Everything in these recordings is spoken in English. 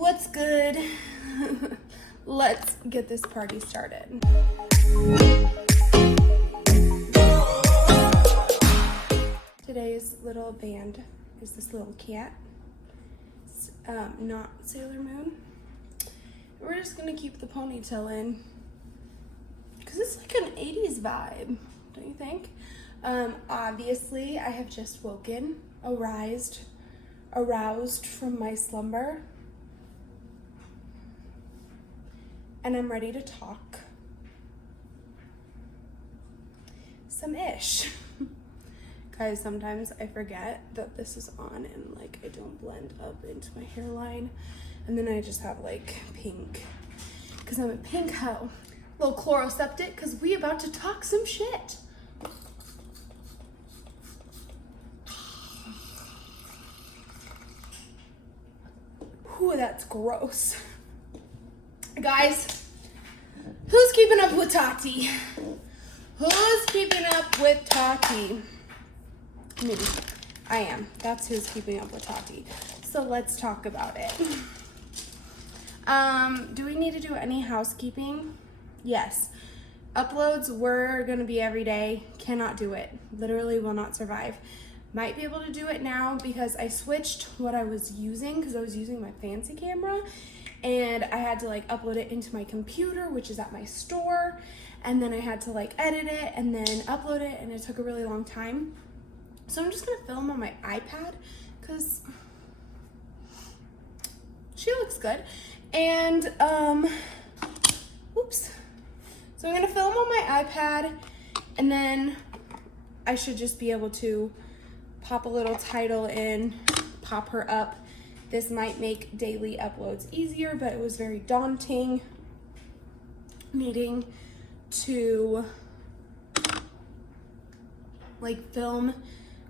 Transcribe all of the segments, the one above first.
What's good? Let's get this party started. Today's little band is this little cat. It's not Sailor Moon. We're just gonna keep the ponytail in because it's like an 80s vibe, don't you think? Obviously, I have just woken, aroused from my slumber, and I'm ready to talk some ish. Guys, sometimes I forget that this is on and like I don't blend up into my hairline, and then I just have like pink because I'm a pink hoe. Little chloroseptic because we about to talk some shit. Ooh, that's gross. Guys, who's keeping up with Tati? Who's keeping up with Tati? Me. I am. That's who's keeping up with Tati. So let's talk about it. Do we need to do any housekeeping? Yes. Uploads were gonna be every day. Cannot do it. Literally will not survive. Might be able to do it now because I switched what I was using because I was using my fancy camera and I had to like upload it into my computer, which is at my store, and then I had to like edit it and then upload it, and it took a really long time. So I'm just gonna film on my iPad because she looks good. And oops. So I'm gonna film on my iPad, and then I should just be able to pop a little title in, pop her up. This might make daily uploads easier, but it was very daunting needing to like film,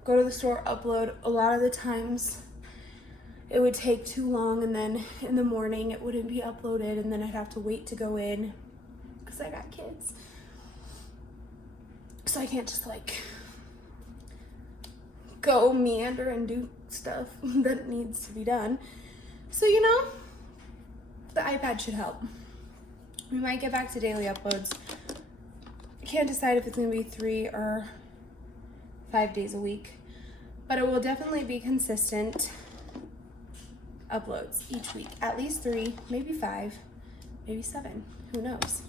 go to the store, upload. A lot of the times it would take too long, and then in the morning it wouldn't be uploaded, and then I'd have to wait to go in because I got kids. So I can't just like go meander and do stuff that needs to be done. So, you know, the iPad should help. We might get back to daily uploads. I can't decide if it's gonna be 3 or 5 days a week, but it will definitely be consistent uploads each week. At least 3, maybe 5, maybe 7, who knows?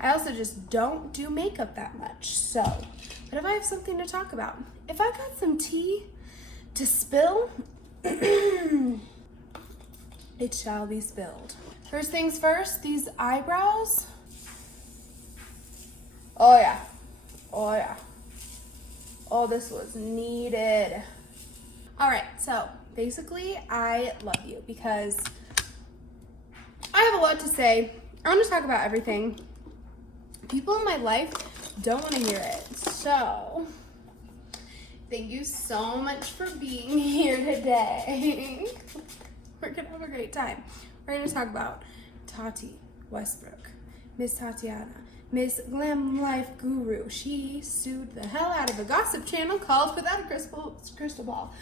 I also just don't do makeup that much, so, but if I have something to talk about, if I got some tea to spill, it shall be spilled. First things first, these eyebrows. Oh yeah, oh yeah. Oh, this was needed. All right, so basically I love you because I have a lot to say. I want to talk about everything. People in my life don't want to hear it. So thank you so much for being here today. We're gonna have a great time. We're gonna talk about Tati Westbrook, Miss Tatiana, Miss Glam Life Guru. She sued the hell out of a gossip channel called Without a Crystal Ball.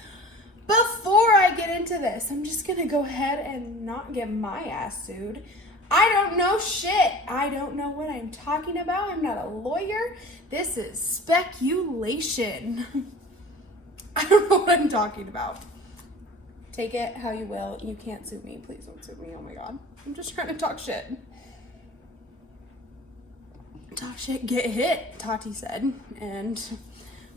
Before I get into this, I'm just gonna go ahead and not get my ass sued. I don't know shit. I don't know what I'm talking about. I'm not a lawyer. This is speculation. I don't know what I'm talking about. Take it how you will. You can't sue me. Please don't sue me. Oh my God. I'm just trying to talk shit. Talk shit, get hit, Tati said. And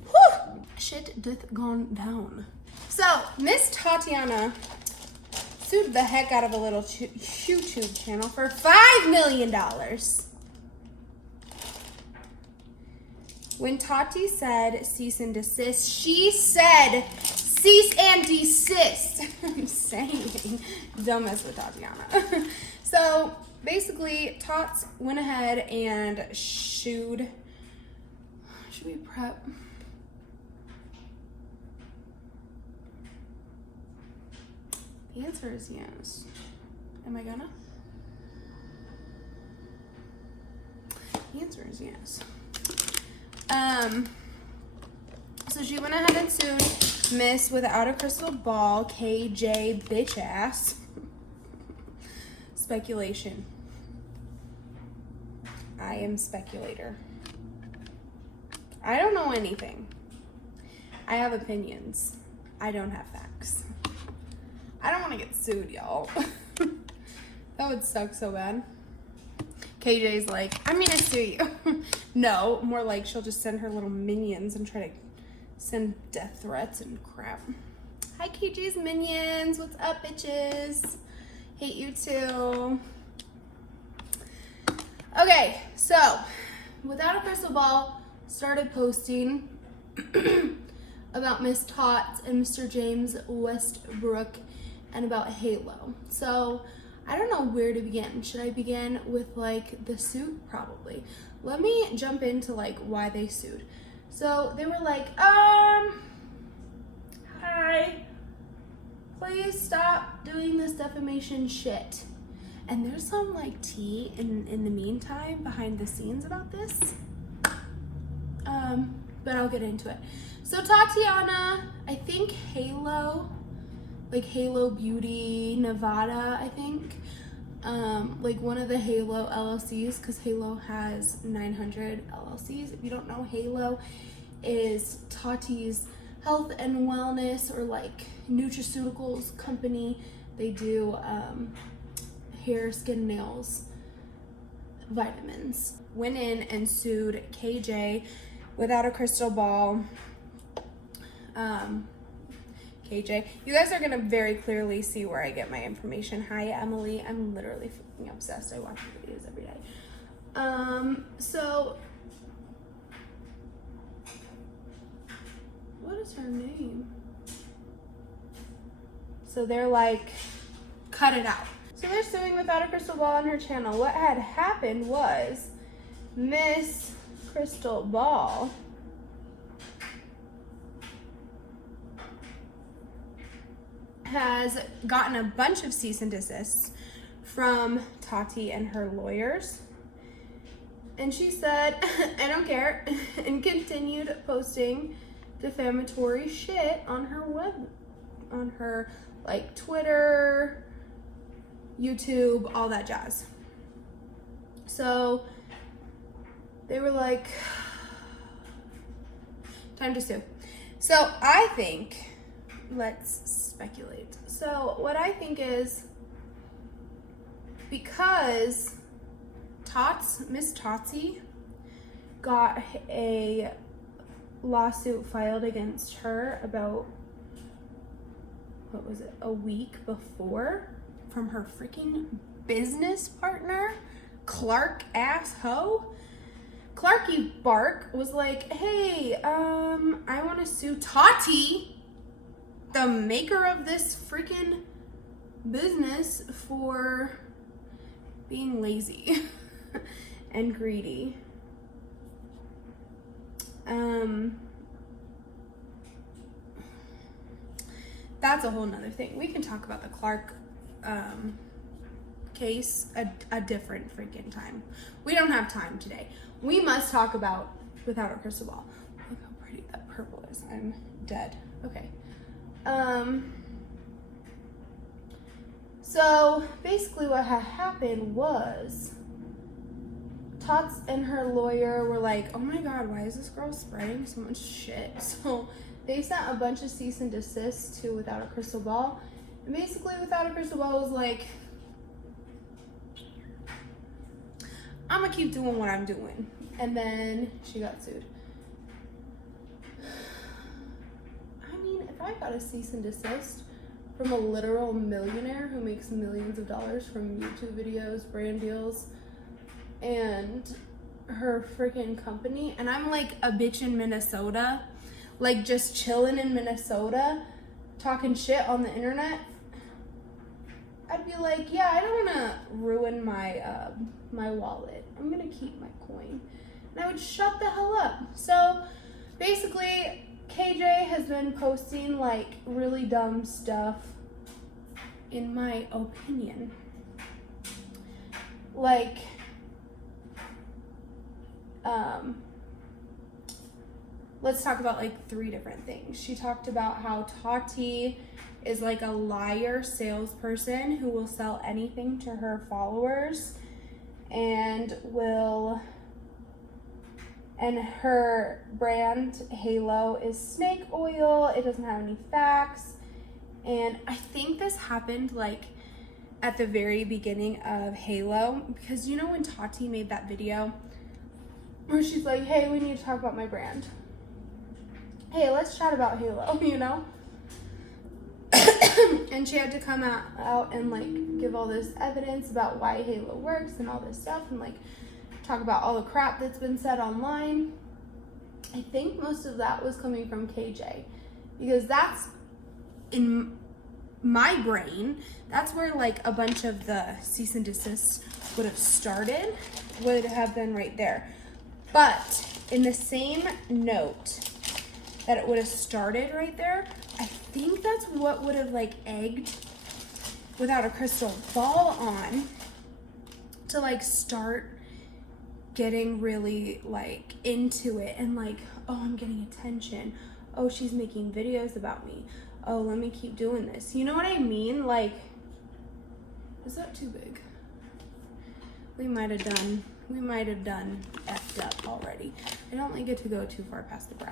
whew, shit doth gone down. So, Miss Tatiana sued the heck out of a little YouTube channel for $5 million. When Tati said cease and desist, she said cease and desist. I'm saying, don't mess with Tatiana. So basically, Tots went ahead and should we prep? The answer is yes. Am I gonna? The answer is yes. So she went ahead and sued Miss Without a Crystal Ball, KJ bitch ass. speculation. I am speculator. I don't know anything. I have opinions. I don't have facts. I don't want to get sued, y'all. That would suck so bad. KJ's like, I'm gonna sue you. No, more like she'll just send her little minions and try to send death threats and crap. Hi, KJ's minions. What's up, bitches? Hate you too. Okay, so Without a Crystal Ball started posting about Miss Tots and Mr. James Westbrook and about Halo. So I don't know where to begin. Should I begin with like the suit? Probably. Let me jump into like why they sued. So they were like, hi, please stop doing this defamation shit. And there's some like tea in the meantime behind the scenes about this. But I'll get into it. So Tatiana, I think Halo, like Halo Beauty Nevada, I think, like one of the Halo LLCs, because Halo has 900 LLCs. If you don't know, Halo is Tati's health and wellness or like nutraceuticals company. They do hair, skin, nails, vitamins. Went in and sued KJ Without a Crystal Ball. KJ, you guys are gonna very clearly see where I get my information. Hi, Emily. I'm literally fucking obsessed. I watch her videos every day. So what is her name? So they're like, cut it out. So they're suing Without a Crystal Ball on her channel. What had happened was Miss Crystal Ball has gotten a bunch of cease and desists from Tati and her lawyers. And she said, I don't care, and continued posting defamatory shit on her on her like Twitter, YouTube, all that jazz. So they were like, time to sue. So I think, let's speculate. So what I think is, because Miss Tati got a lawsuit filed against her about, what was it, a week before, from her freaking business partner, Clark ass hoe. Clarky Bark was like, hey, I want to sue Tati, the maker of this freaking business, for being lazy and greedy. That's a whole nother thing. We can talk about the Clark case a different freaking time. We don't have time today. We must talk about Without a Crystal Ball. Look how pretty that purple is. I'm dead. Okay. So basically what had happened was Tots and her lawyer were like, oh my god, why is this girl spreading so much shit? So they sent a bunch of cease and desist to Without a Crystal Ball. And basically Without a Crystal Ball was like, I'm gonna keep doing what I'm doing. And then she got sued. I mean, if I got a cease and desist from a literal millionaire who makes millions of dollars from YouTube videos, brand deals, and her freaking company, and I'm like a bitch in Minnesota, like just chilling in Minnesota, talking shit on the internet, I'd be like, yeah, I don't want to ruin my my wallet. I'm gonna keep my coin, and I would shut the hell up. So basically, KJ has been posting like really dumb stuff, in my opinion. Like, let's talk about like 3 different things. She talked about how Tati is like a liar salesperson who will sell anything to her followers and her brand Halo is snake oil. It doesn't have any facts. And I think this happened like at the very beginning of Halo, because you know when Tati made that video where she's like, hey, we need to talk about my brand. Hey, let's chat about Halo, you know? And she had to come out and like give all this evidence about why Halo works and all this stuff, and like talk about all the crap that's been said online. I think most of that was coming from KJ, because that's in my brain, that's where like a bunch of the cease and desist would have started, would have been right there. But in the same note that it would have started right there, I think that's what would have like egged, without a crystal ball on, to like start getting really like into it and like, oh, I'm getting attention. Oh, she's making videos about me. Oh, let me keep doing this. You know what I mean? Like, is that too big? We might have done effed up already. I don't like it to go too far past the brow.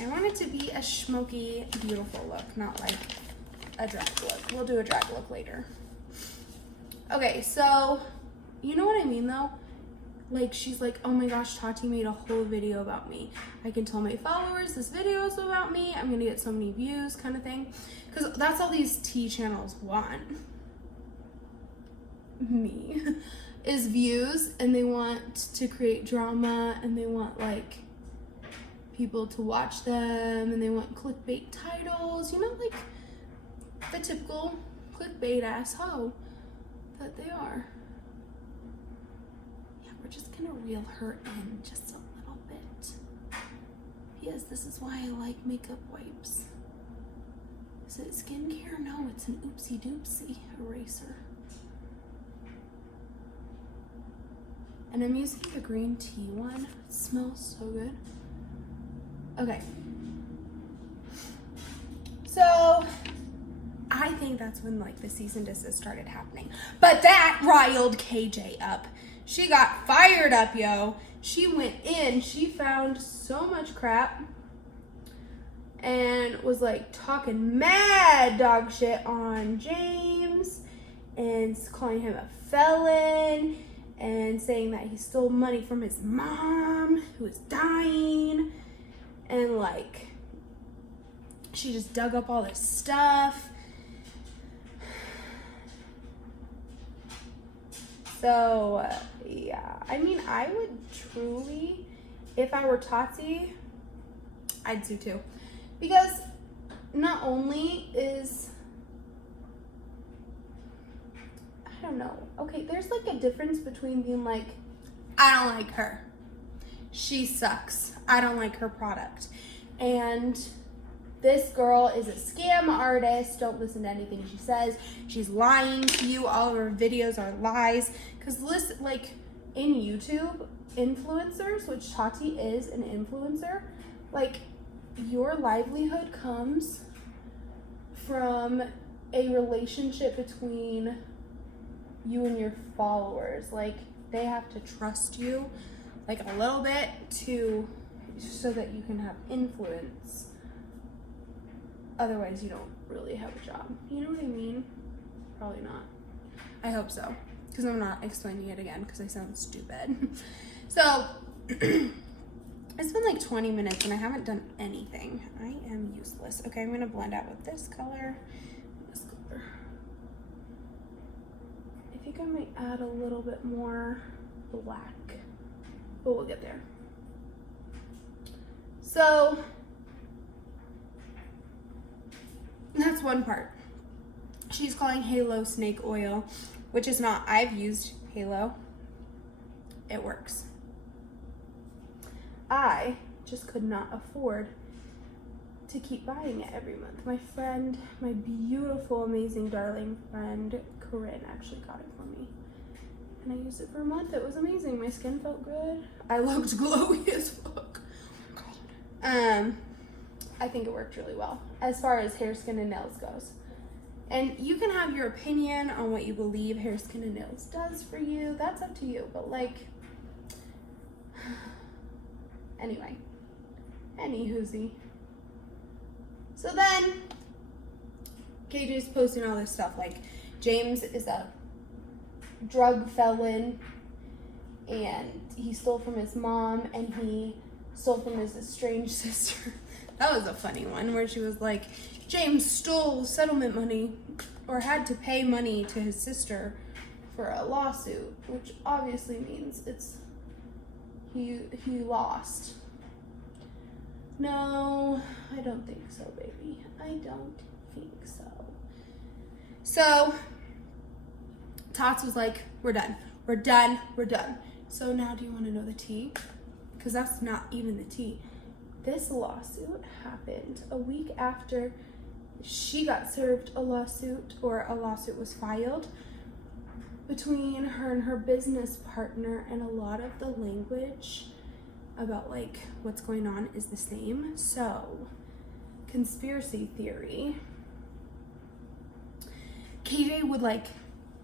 I want it to be a smoky, beautiful look, not like a drag look. We'll do a drag look later. Okay, so you know what I mean though? Like, she's like, oh my gosh, Tati made a whole video about me. I can tell my followers this video is about me. I'm gonna get so many views, kind of thing. Because that's all these tea channels want. Me. Is views, and they want to create drama, and they want like people to watch them, and they want clickbait titles, you know, like the typical clickbait ass hoe that they are. Yeah, we're just gonna reel her in just a little bit. Yes, this is why I like makeup wipes. Is it skincare? No, it's an oopsie doopsie eraser. And I'm using the green tea one. It smells so good. Okay. So I think that's when like the cease and desist started happening. But that riled KJ up. She got fired up, yo. She went in, she found so much crap and was like talking mad dog shit on James and calling him a felon and saying that he stole money from his mom who was dying. And like, she just dug up all this stuff. So yeah, I mean, I would truly, if I were Tati, I'd sue too. Because not only is, I don't know, okay, there's like a difference between being like, I don't like her, she sucks, I don't like her product, and this girl is a scam artist, don't listen to anything she says, she's lying to you, all of her videos are lies. Because listen, like in YouTube, influencers, which Tati is an influencer, like your livelihood comes from a relationship between you and your followers. Like, they have to trust you like a little bit so that you can have influence. Otherwise you don't really have a job. You know what I mean? Probably not. I hope so, because I'm not explaining it again because I sound stupid. So it's been like 20 minutes and I haven't done anything. I am useless. Okay, I'm gonna blend out with this color, this color. I think I might add a little bit more black, but we'll get there. So that's one part. She's calling Halo snake oil, which is not. I've used Halo. It works. I just could not afford to keep buying it every month. My friend, my beautiful, amazing, darling friend, Corinne, actually got it for me. And I used it for a month. It was amazing. My skin felt good. I looked glowy as fuck. I think it worked really well as far as hair, skin, and nails goes. And you can have your opinion on what you believe hair, skin, and nails does for you. That's up to you. But like, anyway, anywhoosie. So then, KJ's posting all this stuff. Like, James is a drug felon, and he stole from his mom, and he stole from his estranged sister. That was a funny one where she was like, James stole settlement money or had to pay money to his sister for a lawsuit, which obviously means it's he lost. No, I don't think so, baby. I don't think so. So Tots was like, we're done. We're done. We're done. So now do you want to know the tea? Because that's not even the tea. This lawsuit happened a week after she got served a lawsuit, or a lawsuit was filed between her and her business partner, and a lot of the language about like what's going on is the same. So, conspiracy theory. KJ would like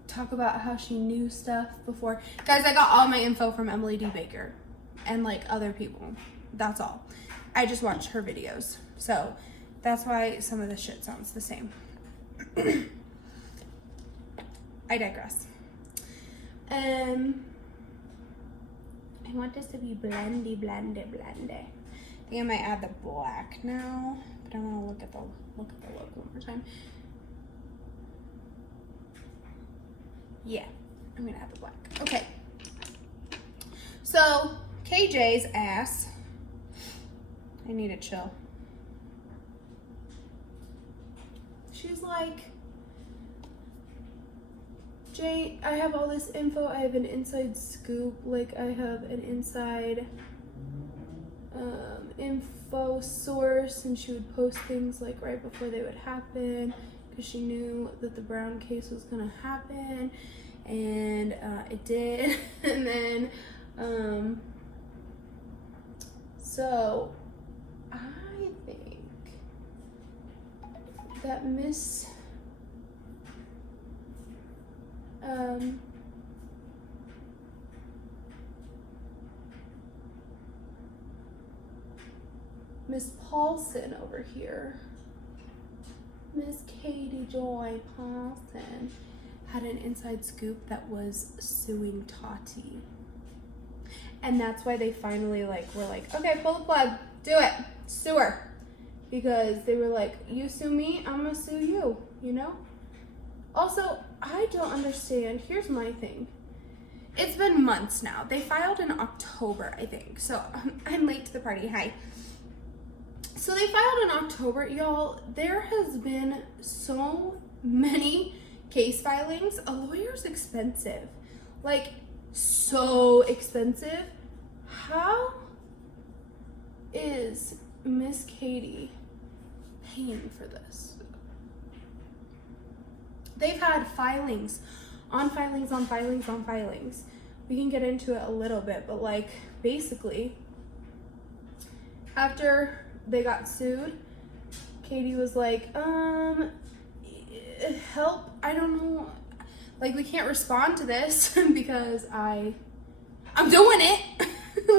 talk about how she knew stuff before. Guys, I got all my info from Emily D. Baker and like other people. That's all. I just watched her videos. So that's why some of the shit sounds the same. I digress. I want this to be blendy. I think I might add the black now, but I want to look at the look one more time. Yeah, I'm gonna add the black. Okay. So KJ's ass. I need to chill. She's like, Jay, I have all this info. I have an inside scoop. Like, I have an inside info source, and she would post things like right before they would happen because she knew that the Brown case was gonna happen, and it did. And then, so I think that Miss Paulson over here, Miss Katie Joy Paulson, had an inside scoop that was suing Tati. And that's why they finally were like, okay, pull the plug, do it, sue her. Because they were like, you sue me, I'm gonna sue you, you know? Also, I don't understand. Here's my thing. It's been months now. They filed in October, I think. So I'm late to the party. Hi. So they filed in October. Y'all, there has been so many case filings. A lawyer's expensive. Like, so expensive. How is Miss Katie paying for this? They've had filings on filings on filings on filings. We can get into it a little bit, but like basically after they got sued, Katie was like, help, I don't know, like we can't respond to this because I'm doing it.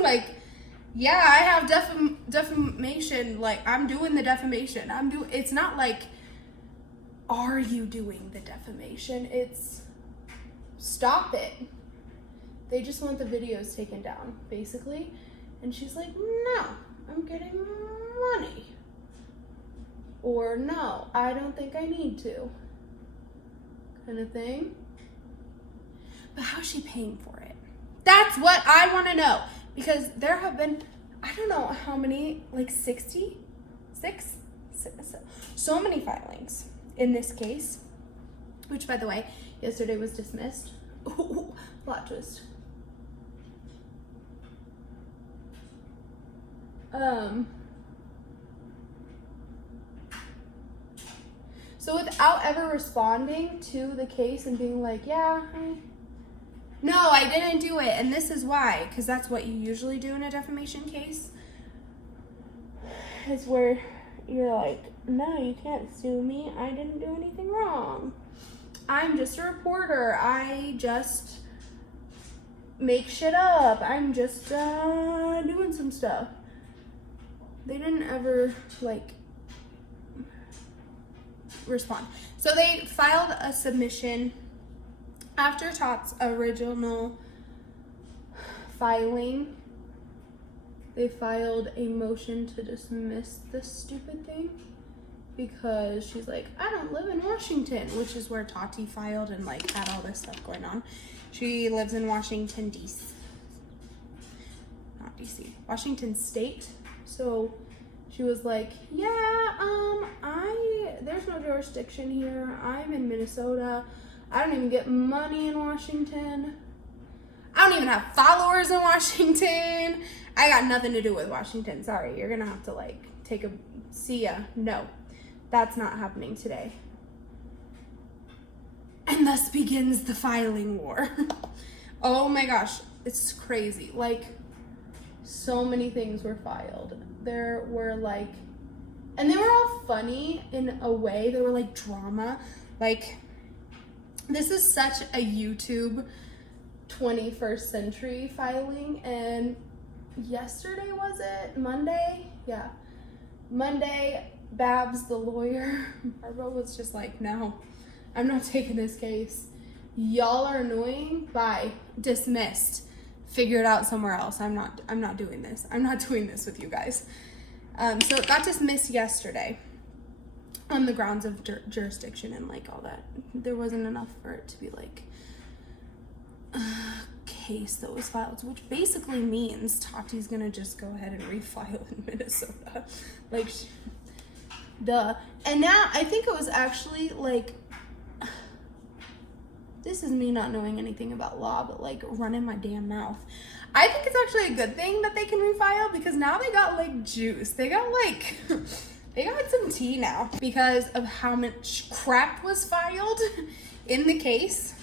Like, yeah, I have defamation, like I'm doing the defamation. It's not like, are you doing the defamation? It's stop it. They just want the videos taken down, basically. And she's like, no, I'm getting money. Or no, I don't think I need to. Kind of thing. But how's she paying for it? That's what I want to know. Because there have been, I don't know how many, like 66? So many filings in this case, which by the way, yesterday was dismissed. Ooh, plot twist. So without ever responding to the case and being like, yeah, no, I didn't do it, and this is why, because that's what you usually do in a defamation case, is where you're like, no, you can't sue me. I didn't do anything wrong. I'm just a reporter. I just make shit up. I'm just doing some stuff. They didn't ever like respond. So they filed a submission after Tot's original filing. They filed a motion to dismiss this stupid thing because she's like, I don't live in Washington, which is where Tati filed and like had all this stuff going on. She lives in Washington, D.C. Not D.C., Washington State. So she was like, yeah, there's no jurisdiction here. I'm in Minnesota. I don't even get money in Washington. I don't even have followers in Washington. I got nothing to do with Washington. Sorry, you're gonna have to like take a see ya. No, that's not happening today. And thus begins the filing war. Oh my gosh, it's crazy. Like, so many things were filed. There were like, and they were all funny in a way. They were like drama. Like, this is such a YouTube 21st century filing. And yesterday, was it? Monday? Yeah. Monday, Babs, the lawyer, Barbara was just like, no, I'm not taking this case. Y'all are annoying. Bye. Dismissed. Figure it out somewhere else. I'm not doing this. I'm not doing this with you guys. So it got dismissed yesterday on the grounds of jurisdiction and like all that. There wasn't enough for it to be like a case that was filed, which basically means Tati's gonna just go ahead and refile in Minnesota. Like, duh. And now I think it was actually like, this is me not knowing anything about law, but like running my damn mouth. I think it's actually a good thing that they can refile because now they got like juice. They got like, they got some tea now because of how much crap was filed in the case.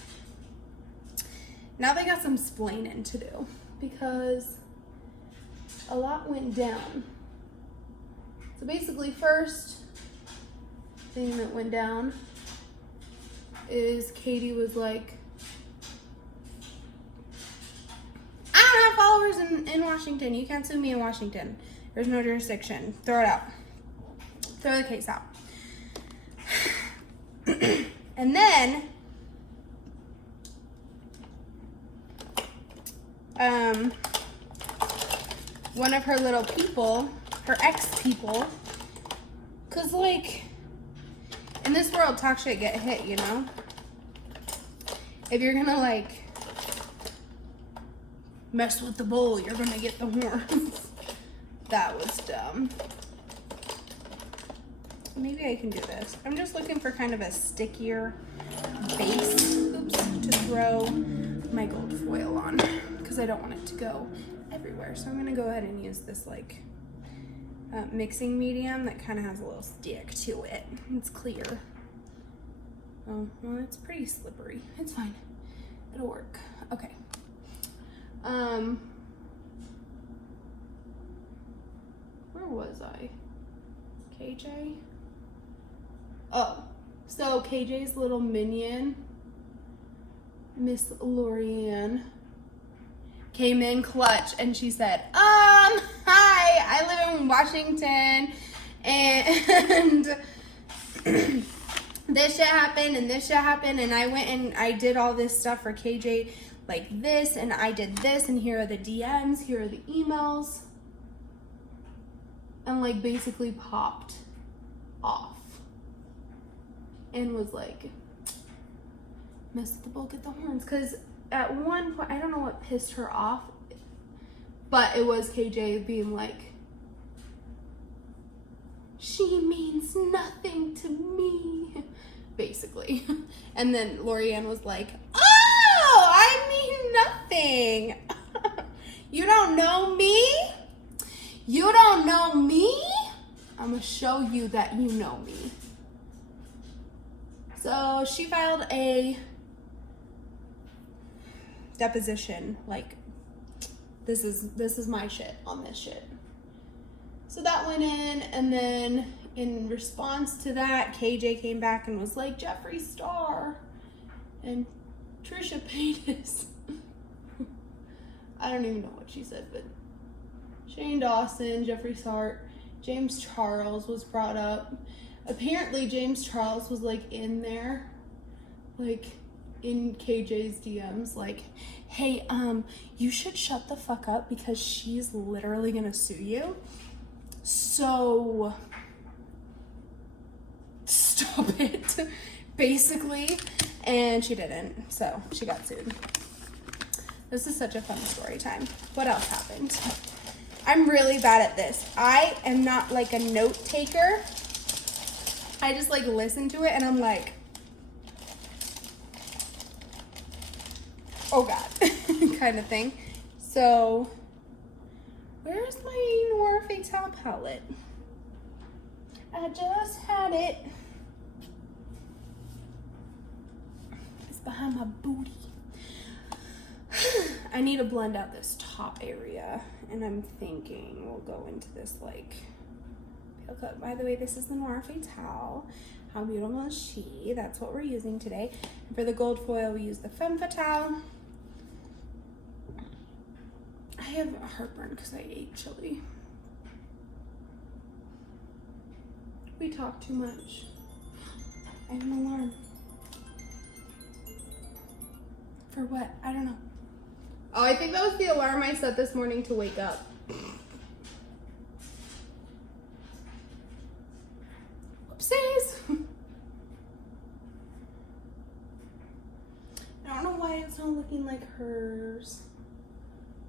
Now they got some splaining to do because a lot went down. So basically, first thing that went down is Katie was like, I don't have followers in Washington. You can't sue me in Washington. There's no jurisdiction. Throw it out. Throw the case out. And then one of her little people, her ex-people, because like, in this world, talk shit, get hit, you know? If you're gonna like mess with the bull, you're gonna get the horns. That was dumb. Maybe I can do this. I'm just looking for kind of a stickier base, to throw my gold foil on because I don't want it to go everywhere. So I'm gonna go ahead and use this like mixing medium that kind of has a little stick to it. It's clear. Oh, well, it's pretty slippery. It's fine. It'll work. Okay. Where was I? KJ? Oh, so KJ's little minion, Miss Lorianne, came in clutch and she said, hi, I live in Washington and this shit happened and this shit happened and I went and I did all this stuff for KJ like this and I did this and here are the DMs, here are the emails, and like basically popped off and was like, mess with the bull, get the horns. Because at one point, I don't know what pissed her off, but it was KJ being like, she means nothing to me, basically. And then Lorianne was like, oh, I mean nothing. You don't know me? You don't know me? I'm gonna show you that you know me. So she filed a deposition, like, this is my shit on this shit. So that went in, and then in response to that, KJ came back and was like, Jeffree Star and Trisha Paytas. I don't even know what she said, but Shane Dawson, Jeffree Star, James Charles was brought up. Apparently James Charles was like in there, like in KJ's DMs, like, hey, you should shut the fuck up because she's literally gonna sue you. So stop it, basically. And she didn't, so she got sued. This is such a fun story time. What else happened? I'm really bad at this. I am not like a note taker. I just like listen to it and I'm like, oh God, kind of thing. So, where's my Noir Fatale palette? I just had it. It's behind my booty. I need to blend out this top area, and I'm thinking we'll go into this like pale coat. By the way, this is the Noir Fatale. How beautiful is she? That's what we're using today. And for the gold foil, we use the Femme Fatale. I have heartburn because I ate chili. We talk too much. I have an alarm. For what? I don't know. Oh, I think that was the alarm I set this morning to wake up. Oopsies. I don't know why it's not looking like hers.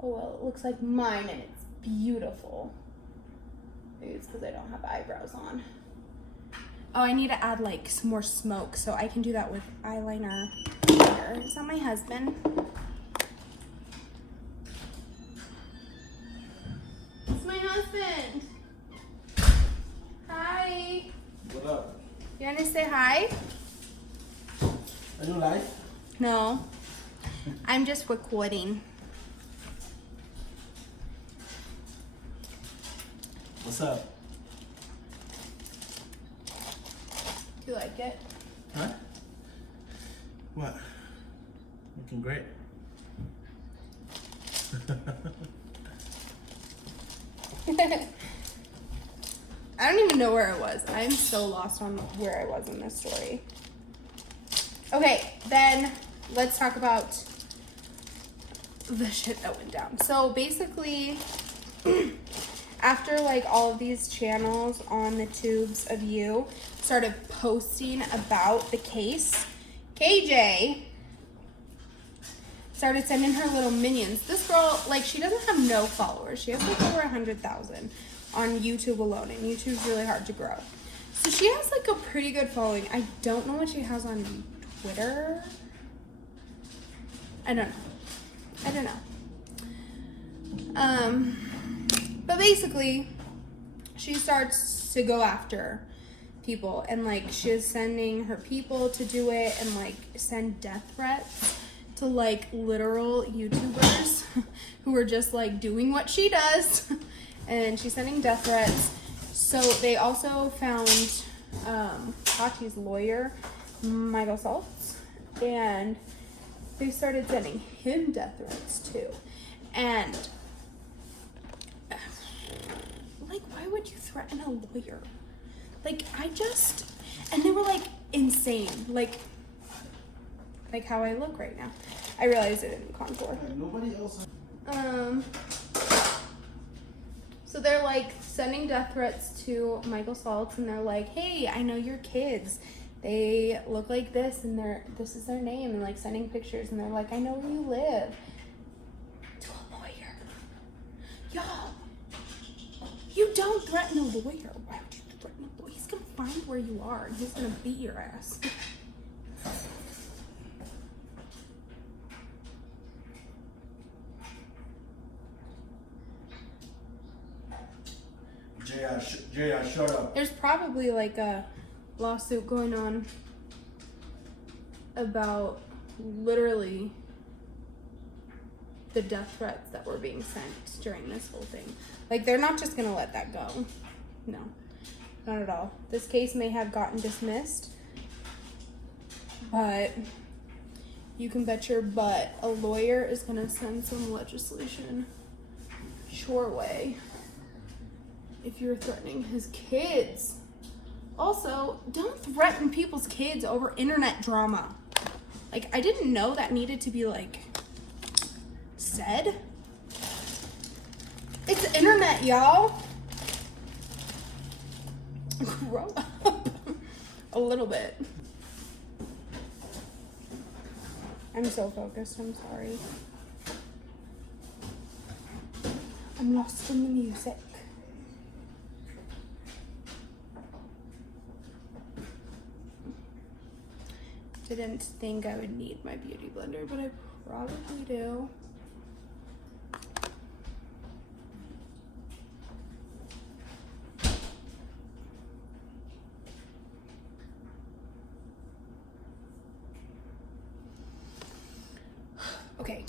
Oh well, it looks like mine and it's beautiful. Maybe it's because I don't have eyebrows on. Oh, I need to add like some more smoke, so I can do that with eyeliner here. Is that my husband? It's my husband. Hi. What up? You want to say hi? Are you live? No. I'm just recording. What's up? Do you like it? Huh? What? Looking great. I don't even know where I was. I'm so lost on where I was in this story. Okay, then let's talk about the shit that went down. So basically, after like all of these channels on the tubes of you started posting about the case, KJ started sending her little minions. This girl, like, she doesn't have no followers. She has like over 100,000 on YouTube alone, and YouTube's really hard to grow. So she has like a pretty good following. I don't know what she has on Twitter. I don't know. But basically, she starts to go after people, and like she's sending her people to do it and like send death threats to like literal YouTubers who are just like doing what she does. And she's sending death threats. So they also found Tati's lawyer, Michael Saltz, and they started sending him death threats too. And like, why would you threaten a lawyer? Like, and they were like insane, like how I look right now. I realized it didn't contour. Nobody else. So they're like sending death threats to Michael Saltz, and they're like, hey, I know your kids. They look like this, and this is their name, and like sending pictures, and they're like, I know where you live. To a lawyer. Y'all, you don't threaten a lawyer. Why would you threaten a lawyer? He's gonna find where you are, and he's gonna beat your ass. Jay, shut up. There's probably like a lawsuit going on about literally the death threats that were being sent during this whole thing. Like, they're not just gonna let that go. No. not at all. This case may have gotten dismissed, but you can bet your butt a lawyer is gonna send some legislation your way if you're threatening his kids. Also, don't threaten people's kids over internet drama. Like, I didn't know that needed to be, like, said. It's internet, y'all. Grow up a little bit. I'm so focused, I'm sorry. I'm lost in the music. Didn't think I would need my beauty blender, but I probably do. Okay.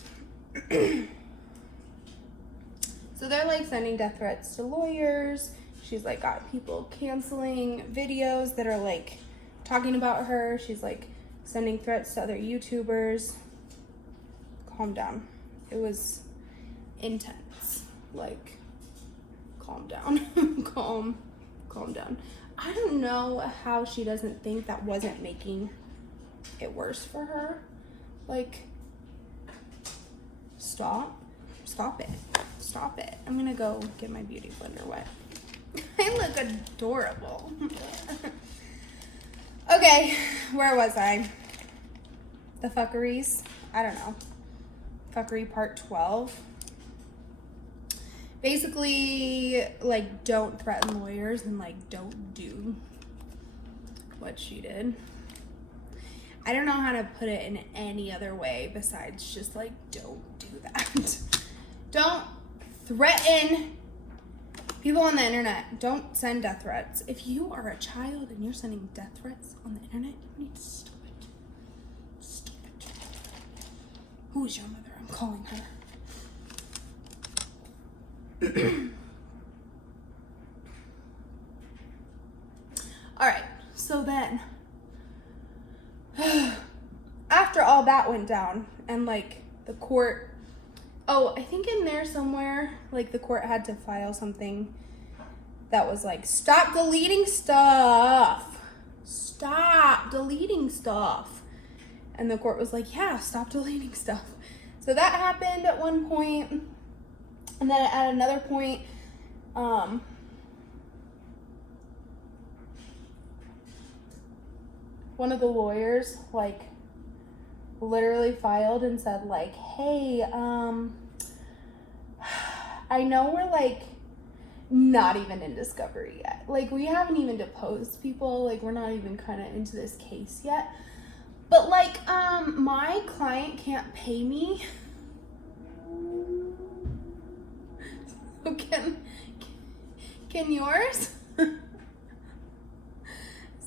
So they're like sending death threats to lawyers. She's like got people canceling videos that are like talking about her. She's like sending threats to other YouTubers. Calm down. It was intense. Like, calm down. calm down. I don't know how she doesn't think that wasn't making it worse for her. Like, stop it. I'm gonna go get my beauty blender wet. I look adorable. Okay, where was I? The fuckeries? I don't know. Fuckery part 12. Basically, like, don't threaten lawyers and, like, don't do what she did. I don't know how to put it in any other way besides just, like, don't do that. Don't threaten people on the internet. Don't send death threats. If you are a child and you're sending death threats on the internet, you need to stop it. Stop it. Who is your mother? I'm calling her. All right, so then after all that went down and like the court, I think in there somewhere, like the court had to file something that was like, stop deleting stuff. Stop deleting stuff. And the court was like, yeah, stop deleting stuff. So that happened at one point. And then at another point, one of the lawyers, like, literally filed and said, like, hey, I know we're, like, not even in discovery yet. Like, we haven't even deposed people. Like, we're not even kind of into this case yet. But, like, my client can't pay me. So can yours?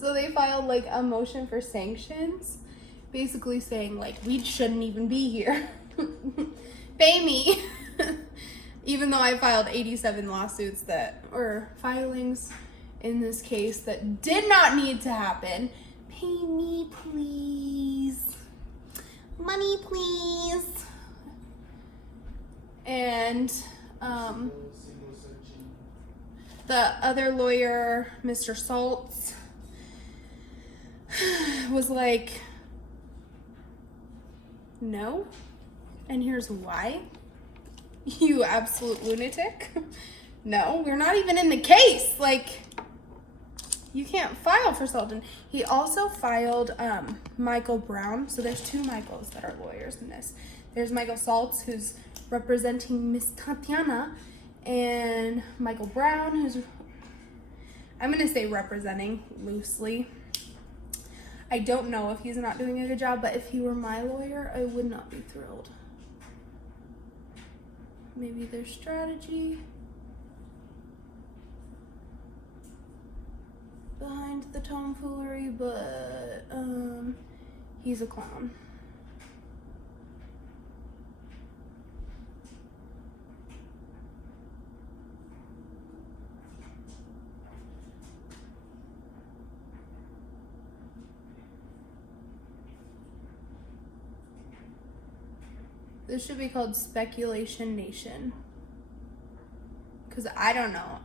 So they filed, like, a motion for sanctions, basically saying, like, we shouldn't even be here. Pay me. Even though I filed 87 lawsuits or filings in this case that did not need to happen. Pay me, please. Money, please. And the other lawyer, Mr. Saltz, was like, no, and here's why. You absolute lunatic. No, we're not even in the case. Like, you can't file for Sultan. He also filed Michael Brown. So there's two Michaels that are lawyers in this. There's Michael Saltz, who's representing Miss Tatiana, and Michael Brown, who's, I'm gonna say representing loosely. I don't know if he's not doing a good job, but if he were my lawyer, I would not be thrilled. Maybe their strategy behind the tomfoolery, but he's a clown. This should be called Speculation Nation. Because I don't know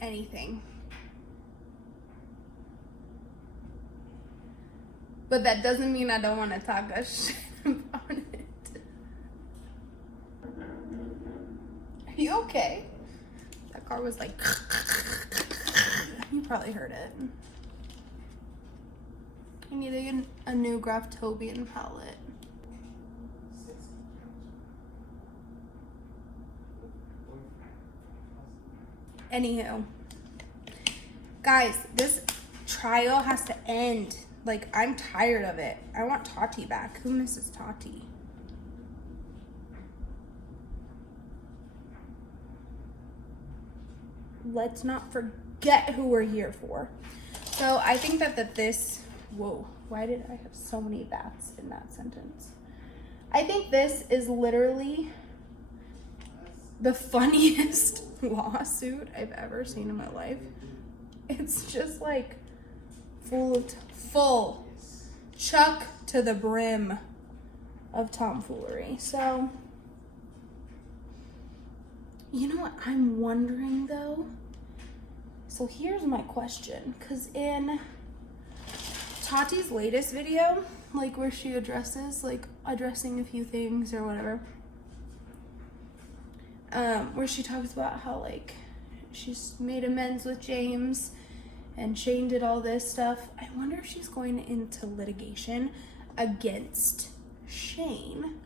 anything. But that doesn't mean I don't want to talk a shit about it. Are you okay? That car was like... You probably heard it. I need a new Graftobian palette. Anywho. Guys, this trial has to end. Like, I'm tired of it. I want Tati back. Who misses Tati? Let's not forget who we're here for. So I think that this, whoa, why did I have so many bats in that sentence? I think this is literally the funniest lawsuit I've ever seen in my life. It's just like full chuck to the brim of tomfoolery. So, you know what I'm wondering though? So here's my question, because in Tati's latest video, like where she addresses, like addressing a few things or whatever, where she talks about how like she's made amends with James and Shane did all this stuff. I wonder if she's going into litigation against Shane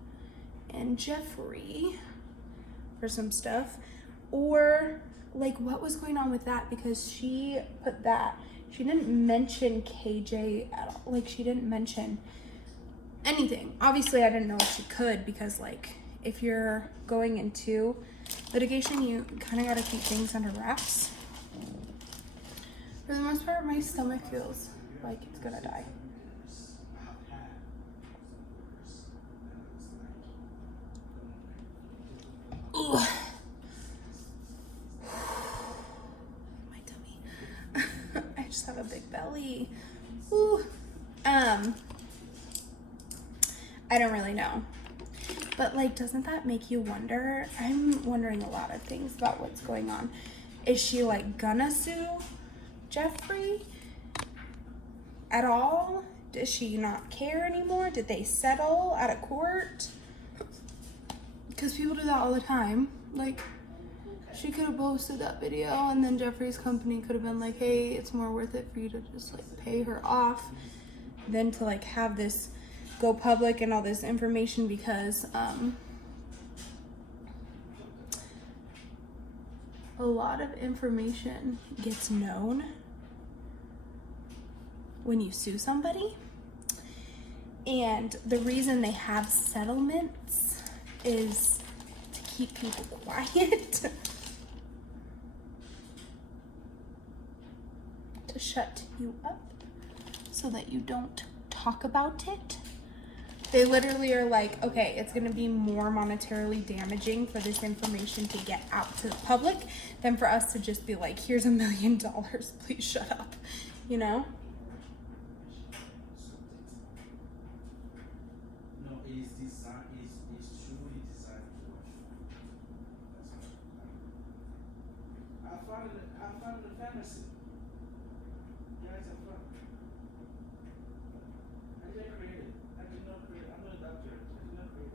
and Jeffrey for some stuff, or like what was going on with that, because she put that, she didn't mention KJ at all. Like she didn't mention anything. Obviously I didn't know if she could, because like if you're going into litigation, you kind of got to keep things under wraps. For the most part, my stomach feels like it's gonna die. Ugh. My tummy. I just have a big belly. Ooh. I don't really know. But like, doesn't that make you wonder? I'm wondering a lot of things about what's going on. Is she like gonna sue Jeffrey at all? Does she not care anymore? Did they settle out of court? Because people do that all the time. Like, she could have posted that video and then Jeffrey's company could have been like, hey, it's more worth it for you to just like pay her off than to like have this go public and all this information, because a lot of information gets known when you sue somebody. And the reason they have settlements is to keep people quiet, to shut you up so that you don't talk about it. They literally are like, okay, it's gonna be more monetarily damaging for this information to get out to the public than for us to just be like, here's $1 million, please shut up, you know? No, it's design. It's truly designed for. I found the fantasy. Guys, I found. I didn't create it. I did not create it. I'm not a doctor. I did not create it.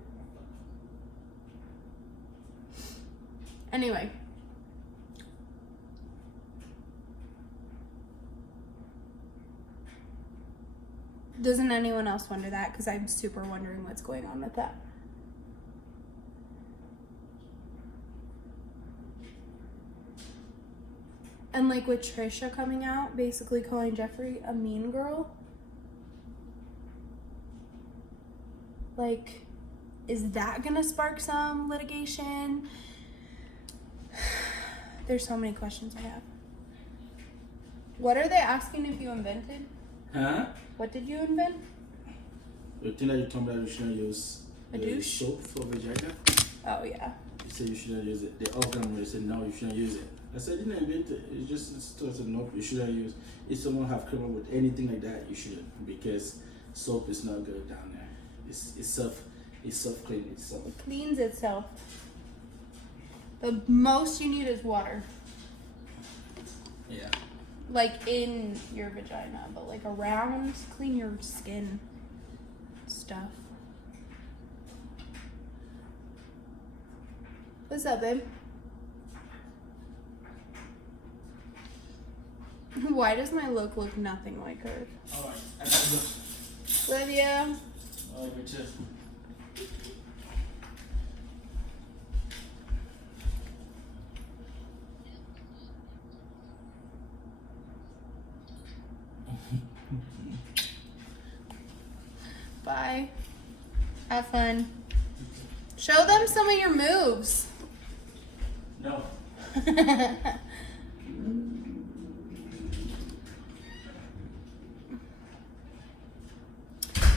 Anyway. Doesn't anyone else wonder that? Because I'm super wondering what's going on with that. And like with Trisha coming out, basically calling Jeffrey a mean girl. Like, is that gonna spark some litigation? There's so many questions I have. What are they asking if you invented? Huh? What did you invent? The thing that you told me that you shouldn't use A douche? soap for vagina. Oh yeah. You said you shouldn't use it. The organ they said no, you shouldn't use it. I said you didn't invent it. It's just I said nope, you shouldn't use. If someone have come up with anything like that, you shouldn't, because soap is not good down there. It's It self cleans itself. It cleans itself. The most you need is water. Yeah. Like in your vagina, but like around, clean your skin stuff. What's up, babe? Why does my look nothing like hers? Alright, I gotta go. Love you. Oh, me too. Bye. Have fun. Show them some of your moves. No.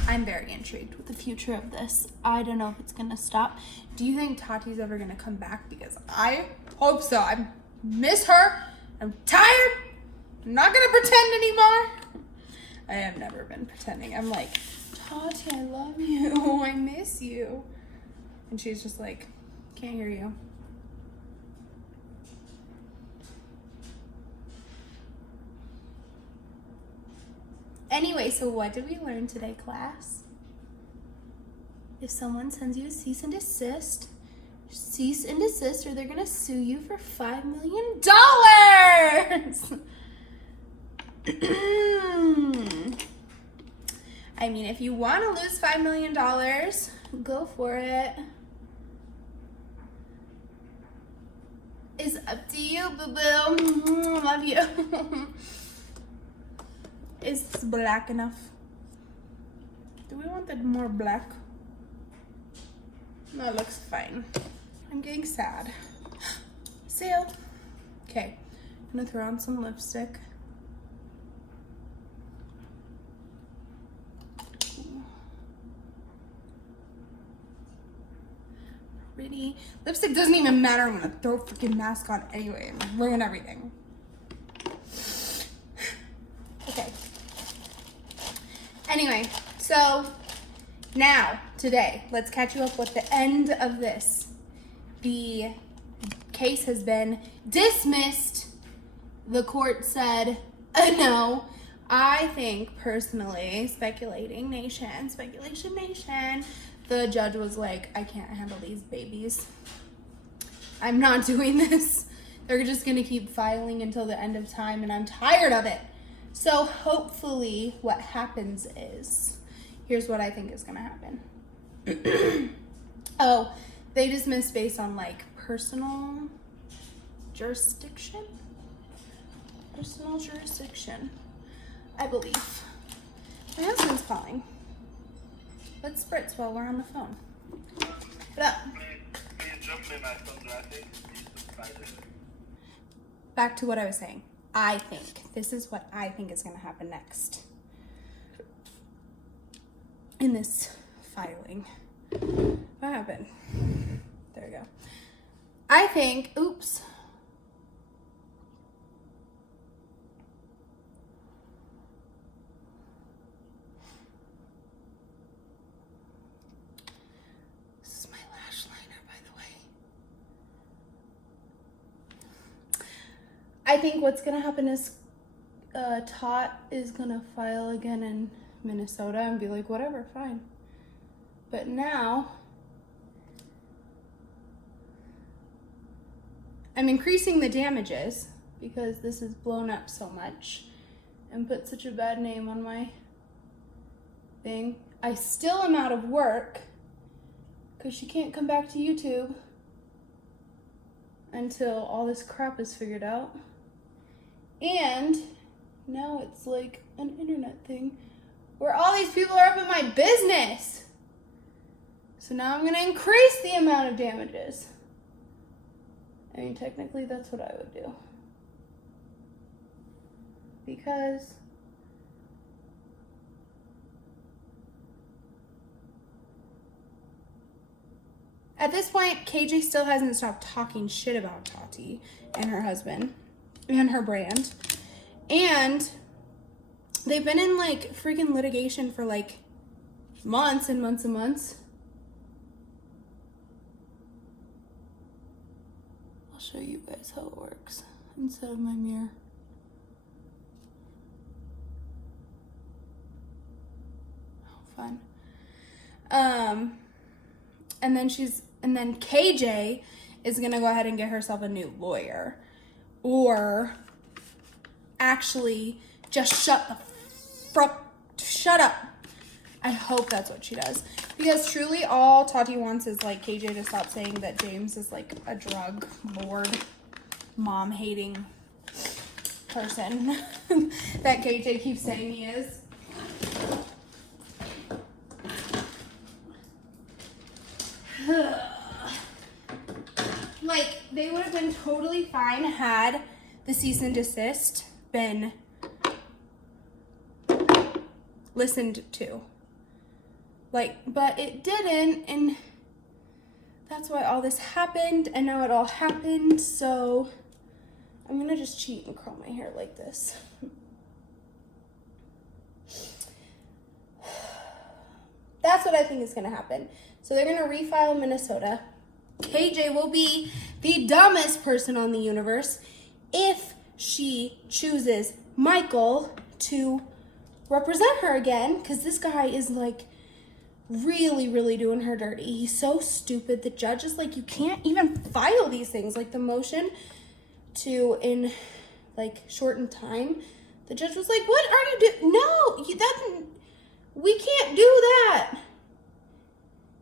I'm very intrigued with the future of this. I don't know if it's gonna stop. Do you think Tati's ever gonna come back? Because I hope so. I miss her. I'm tired. I'm not gonna pretend anymore. I have never been pretending. I'm like, Tati, I love you. I miss you. And she's just like, can't hear you. Anyway, so what did we learn today, class? If someone sends you a cease and desist or they're gonna sue you for $5 million. I mean, if you want to lose $5 million, go for it. It's up to you, boo-boo. Love you. Is this black enough? Do we want that more black? No, it looks fine. I'm getting sad. Sale. Okay, I'm gonna throw on some lipstick. Pretty. Lipstick doesn't even matter. I'm gonna throw a freaking mask on anyway and ruin everything. Okay. Anyway, so now, today, let's catch you up with the end of this. The case has been dismissed. The court said no. I think, personally, speculation nation, the judge was like, I can't handle these babies. I'm not doing this. They're just gonna keep filing until the end of time, and I'm tired of it. So hopefully what happens is, here's what I think is gonna happen. Oh, they dismissed based on like personal jurisdiction, I believe. My husband's calling. Let's spritz while we're on the phone. What up? Back to what I was saying. I think this is what I think is going to happen next in this filing. What happened? There we go. I think, oops. This is my lash liner, by the way. I think what's gonna happen is Tot is gonna file again in Minnesota and be like, whatever, fine. But now I'm increasing the damages because this has blown up so much and put such a bad name on my thing. I still am out of work because she can't come back to YouTube until all this crap is figured out. And now it's like an internet thing where all these people are up in my business. So now I'm gonna increase the amount of damages. I mean, technically that's what I would do. Because at this point, KJ still hasn't stopped talking shit about Tati and her husband and her brand. And they've been in like freaking litigation for like months and months and months. guys how it works instead of my mirror. Oh, fun. And then KJ is gonna go ahead and get herself a new lawyer, or actually just shut up. I hope that's what she does, because truly all Tati wants is like KJ to stop saying that James is like a drug lord, mom hating person that KJ keeps saying he is. Like, they would have been totally fine had the cease and desist been listened to. Like, but it didn't, and that's why all this happened, and now it all happened, so I'm gonna just cheat and curl my hair like this. That's what I think is gonna happen. So they're gonna refile Minnesota. KJ will be the dumbest person on the universe if she chooses Michael to represent her again, because this guy is like really, really doing her dirty. He's so stupid. The judge is like, you can't even file these things. Like the motion to in like shortened time, the judge was like, what are you doing? No, we can't do that.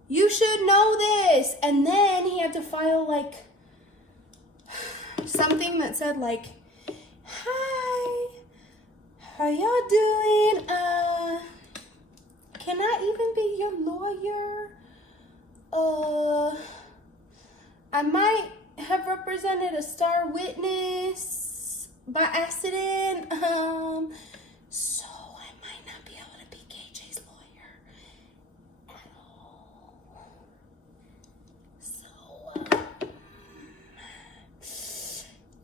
You should know this. And then he had to file like something that said like, hi, how y'all doing? Can I even be your lawyer? I might have represented a star witness by accident. So I might not be able to be KJ's lawyer at all. So,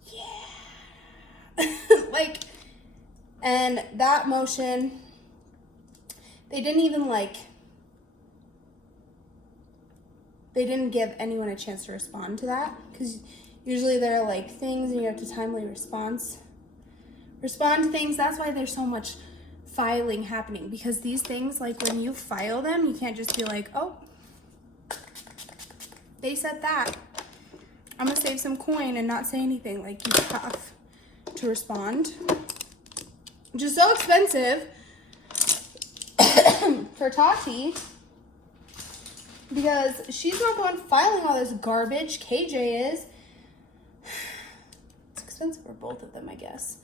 yeah. Like, and that motion, they didn't even they didn't give anyone a chance to respond to that, because usually there are like things and you have to timely respond to things. That's why there's so much filing happening, because these things, like when you file them, you can't just be like, oh, they said that, I'm gonna save some coin and not say anything. Like, you have to respond, which is so expensive for Tati, because she's not the one filing all this garbage. KJ is. It's expensive for both of them, I guess.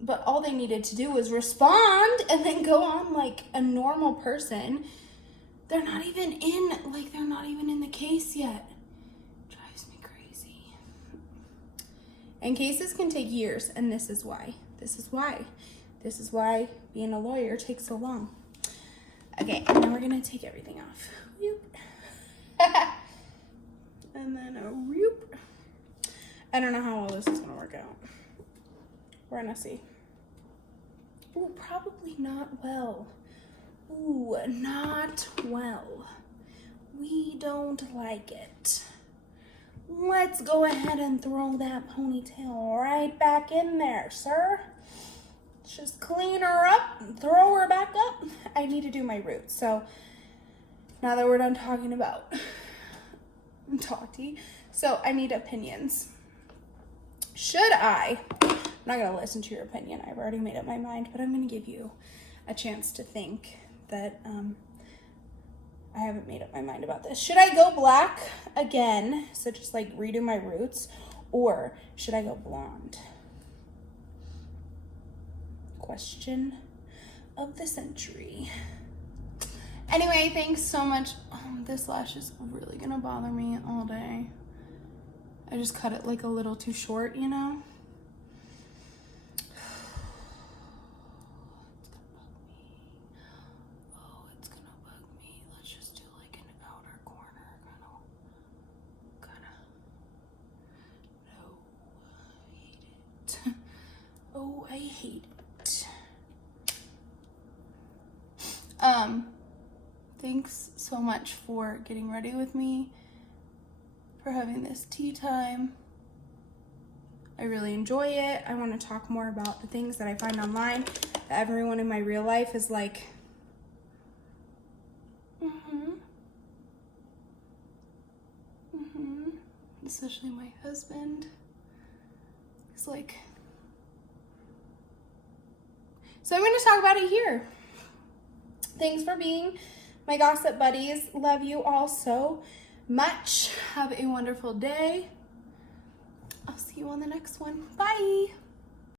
But all they needed to do was respond and then go on like a normal person. They're not even in the case yet. Drives me crazy. And cases can take years, and this is why being a lawyer takes so long. Okay, and now we're gonna take everything off. Whoop. And then a whoop. I don't know how all this is gonna work out. We're gonna see. Ooh, probably not well. Ooh, not well. We don't like it. Let's go ahead and throw that ponytail right back in there, sir. Let's just clean her up and throw her back up. I need to do my roots. So now that we're done talking about Tati, so I need opinions. Should I? I'm not gonna listen to your opinion. I've already made up my mind, but I'm gonna give you a chance to think that I haven't made up my mind about this. Should I go black again, so just like redo my roots, or should I go blonde? Question of the century. Anyway, thanks so much. This lash is really gonna bother me all day. I just cut it like a little too short, you know? It's gonna bug me. Let's just do like an outer corner, kinda. No, I hate it. Oh, I hate it. Thanks so much for getting ready with me, for having this tea time. I really enjoy it. I want to talk more about the things that I find online that everyone in my real life is like, especially my husband. He's like, so I'm going to talk about it here. Thanks for being my gossip buddies. Love you all so much. Have a wonderful day. I'll see you on the next one. Bye.